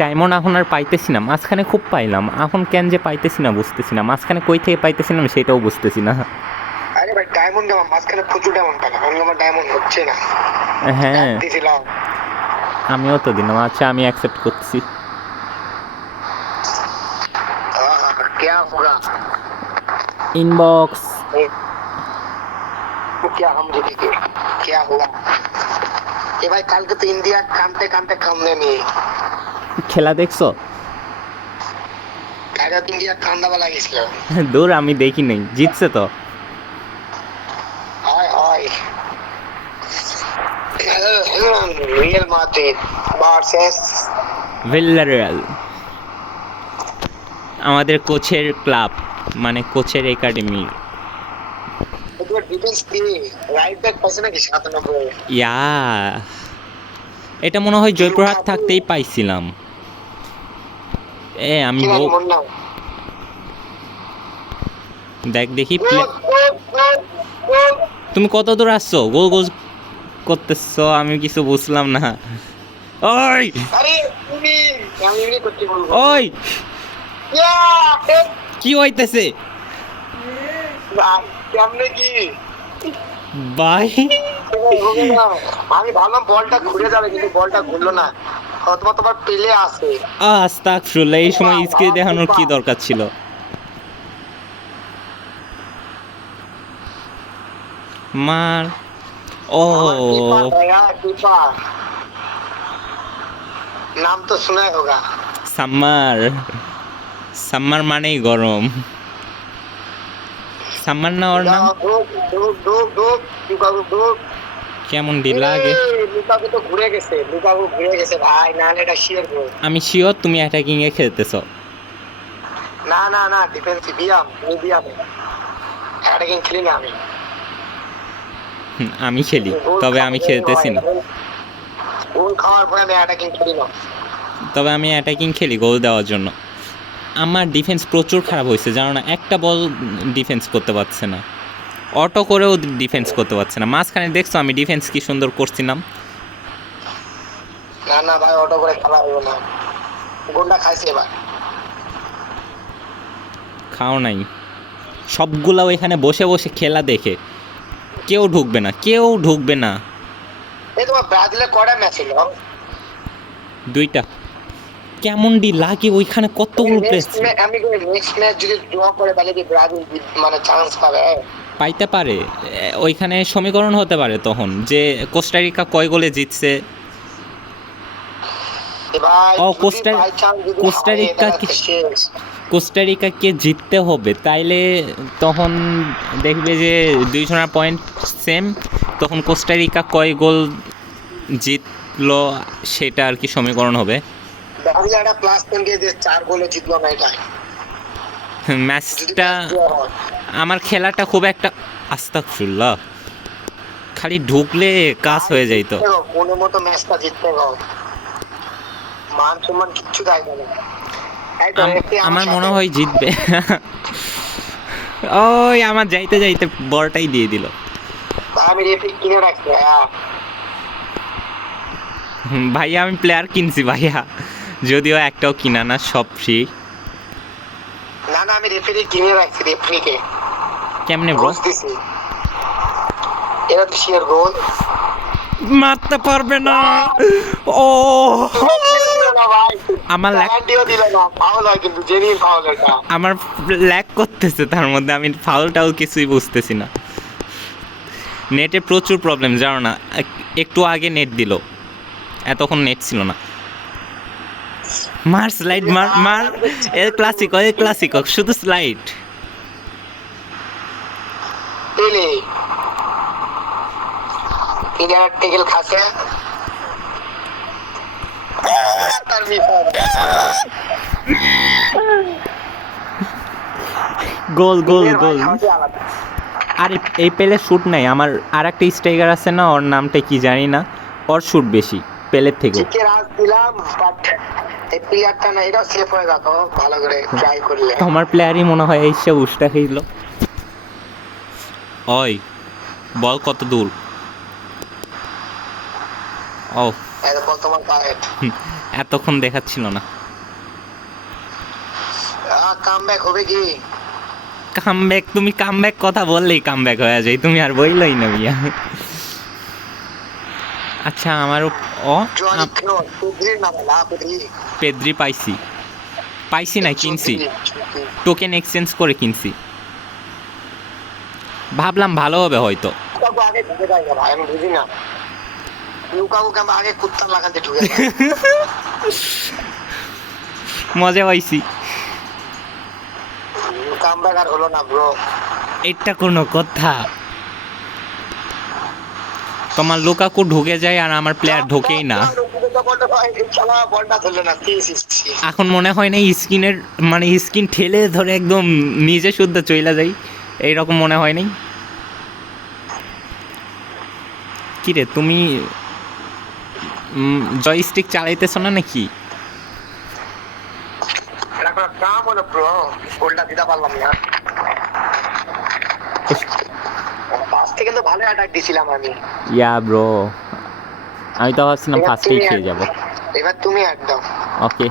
Diamond এখন আর পাইতেছি না, মাঝখানে খুব পাইলাম, এখন কেন যে পাইতেছি না বুঝতেছি না, মাঝখানে কই থেকে পাইতেছিলাম সেটাও বুঝতেছি না। আরে ভাই ডায়মন্ড আমার মাঝখানে প্রচুর ডায়মন্ড পেলাম, এখন আমার ডায়মন্ড হচ্ছে না। হ্যাঁ দিছিলাম আমিও তো দিলাম, আচ্ছা আমি অ্যাকসেপ্ট করছি। क्या होगा ইনবক্স क्या हम जीतेंगे क्या होगा এ ভাই কালকে তো ইন্ডিয়া কানতে কানতে কামনে নিয়ে খেলা দেখছো? কালকে তো ইন্ডিয়া কান্দাবা লাগিয়েছিল। দূর আমি দেখি নাই, জিতছে তো। হয় হয় রিয়েল মাদ্রিদ ভার্সেস ভিল্লারিয়াল, আমাদের কোচের ক্লাব, মানে কোচের একাডেমি। তোর ডিফেন্স কি রাইট ব্যাক পাইছে নাকি 97? ইয়া, এটা মনে হয় জয়পুরহাট থাকতেই পাইছিলাম। আমি কি জানি মনে নাও। দেখ দেখি তুমি কত দূর আসছো, গোল গোল করতেছো, আমি কিছু বুঝলাম না। ওই আরে তুমি আমি এমনি করতে বলবো ওই ইয়া কি হইতেছে কেমনে কি ভাই? আমি ভাবলাম বলটা ঘুরে যাবে কিন্তু বলটা ঘুরলো না, অথবা তোমার পেলে আসে। আস্তাগফিরুল্লাহ, এই সময় স্ক্রিন দেখানোর কি দরকার ছিল? মার ও নাম তো শোনা হোগা। সাম্মার, সাম্মার মানেই গরম। সাম্মার না ওর নাম? কেমন ডিল লাগে। লুকাকু তো ঘুরে গেছে, লুকাকু ঘুরে গেছে ভাই, না এটা শিওর গোল। আমি শিওর তুমি অ্যাটাকিং এ খেলতেছো। না না না ডিফেন্সিভ বিয়াম মিডিয়াম অ্যাটাকিং খেলি না আমি। আমি খেলি, তবে আমি খেলতেছি না। গোল খাওয়ার পরে আমি অ্যাটাকিং খেলি না। তবে আমি অ্যাটাকিং খেলি গোল দেওয়ার জন্য। আমার ডিফেন্স প্রচুর খারাপ হয়েছে, জানো না, একটা বল ডিফেন্স করতে পারছে না, অটো করেও ডিফেন্স করতে পারছে না। মাঝখানে দেখছো আমি ডিফেন্স কি সুন্দর করছিলাম। না না ভাই অটো করে খেলা হইব না, গোলটা খাইছে এবার। খাও নাই, সবগুলা ওইখানে বসে বসে খেলা দেখে। কেউ ঢুকবে না, কেউ ঢুকবে না। এই তোমার ব্রাজিলের কয়টা ম্যাচ ছিল? 2টা। কেমন ডি লাগে ওইখানে, কতগুলো প্লেস। আমি নেক্সট ম্যাচ যদি ড্র করে তাহলে কি ব্রাজিল মানে চান্স পাবে? পাইতে পারে, ওইখানে সমীকরণ হতে পারে তখন যে কোস্টারিকা কয় গোলে জিতছে। কোস্টারিকাকে জিততে হবে, তাইলে তখন দেখবে যে দুইজনের পয়েন্ট সেম, তখন কোস্টারিকা কয় গোল জিতলো সেটা আর কি সমীকরণ হবে। ম্যাচটা আমার খেলাটা খুব একটা আস্তাগফিরুল্লাহ, খালি ঢুকলে কাজ হয়ে যাইতো। মনের মতো ম্যাচটা জিততে হবে, মান সম্মান কিচ্ছু দেয় না। আমার মনে হয় জিতবে। ওই আমার যাইতে যাইতে বলটাই দিয়ে দিল। আমি রেফারি কিনে রাখছি ভাইয়া, আমি প্লেয়ার কিনছি ভাইয়া, যদিও একটাও কিনা না, সব ফ্রি। না না আমি রেফারি কিনে রাখছি, রেফারিকে। কেমনে ব্রো? এরা তো শিওর গোল মারতে পারবে না। ও আমার আমার ল্যাগ করতেছে, তার মধ্যে আমি ফাউলটাও কিছুই বুঝতেছি না। নেটে প্রচুর প্রবলেম, জানো না, একটু আগে নেট দিল, এতক্ষণ নেট ছিল না। মার স্লাইড, মার মার, এল ক্লাসিকো, এল ক্লাসিকো, শুধু স্লাইড। গোল গোল গোল। আরে এই পেলে শুট নাই, আমার আর একটা স্ট্রাইকার আছে না, ওর নামটা কি জানি না, ওর শুট বেশি পেলের থেকে। তোমার প্লেয়ারই মনে হয় এসে উষ্টা খেয়েছিল। ওই বল কত দূর? ও বল তোমার পায়ে এতক্ষণ দেখাচ্ছিল না। কামব্যাক হবে কি? কামব্যাক, তুমি কামব্যাক কথা বললেই কামব্যাক হয়ে যায়, তুমি আর বইলই না মিয়া। আচ্ছা আমারও পেদ্রি পাইছি না, কিনছি, টোকেন এক্সচেঞ্জ করে কিনছি, ভাবলাম ভালো হবে হয়তো। আগে ঢুকে যায় না ভাই, আমি বুঝি না লুকাকুকে আমরা আগে কুত্তার লাগাতে ঢুকে যায়। মজা পাইছি। কামব্যাক আর হলো না ব্রো। এটা কোনো কথা? তোমার লুকাকু ঢুকে যায় আর আমার প্লেয়ার ঢোকেই না। এখন মনে হয় না স্কিনের মানে স্কিন ঠেলে ধরে একদম নিজে শুদ্ধ চইলা যাই, এইরকম মনে হয় নাই? কিরে তুমি জয়স্টিক চালাইতেছো না নাকি? কাম হলো ব্রো, গোলটা দিতে পারলাম না। পাস থেকে তো ভালো অ্যাটাক দিছিলাম আমি। ইয়া ব্রো, আমি তো ভাবছিলাম ফার্স্টেই খেয়ে যাবো। এবার তুমি অ্যাড দাও। ওকে।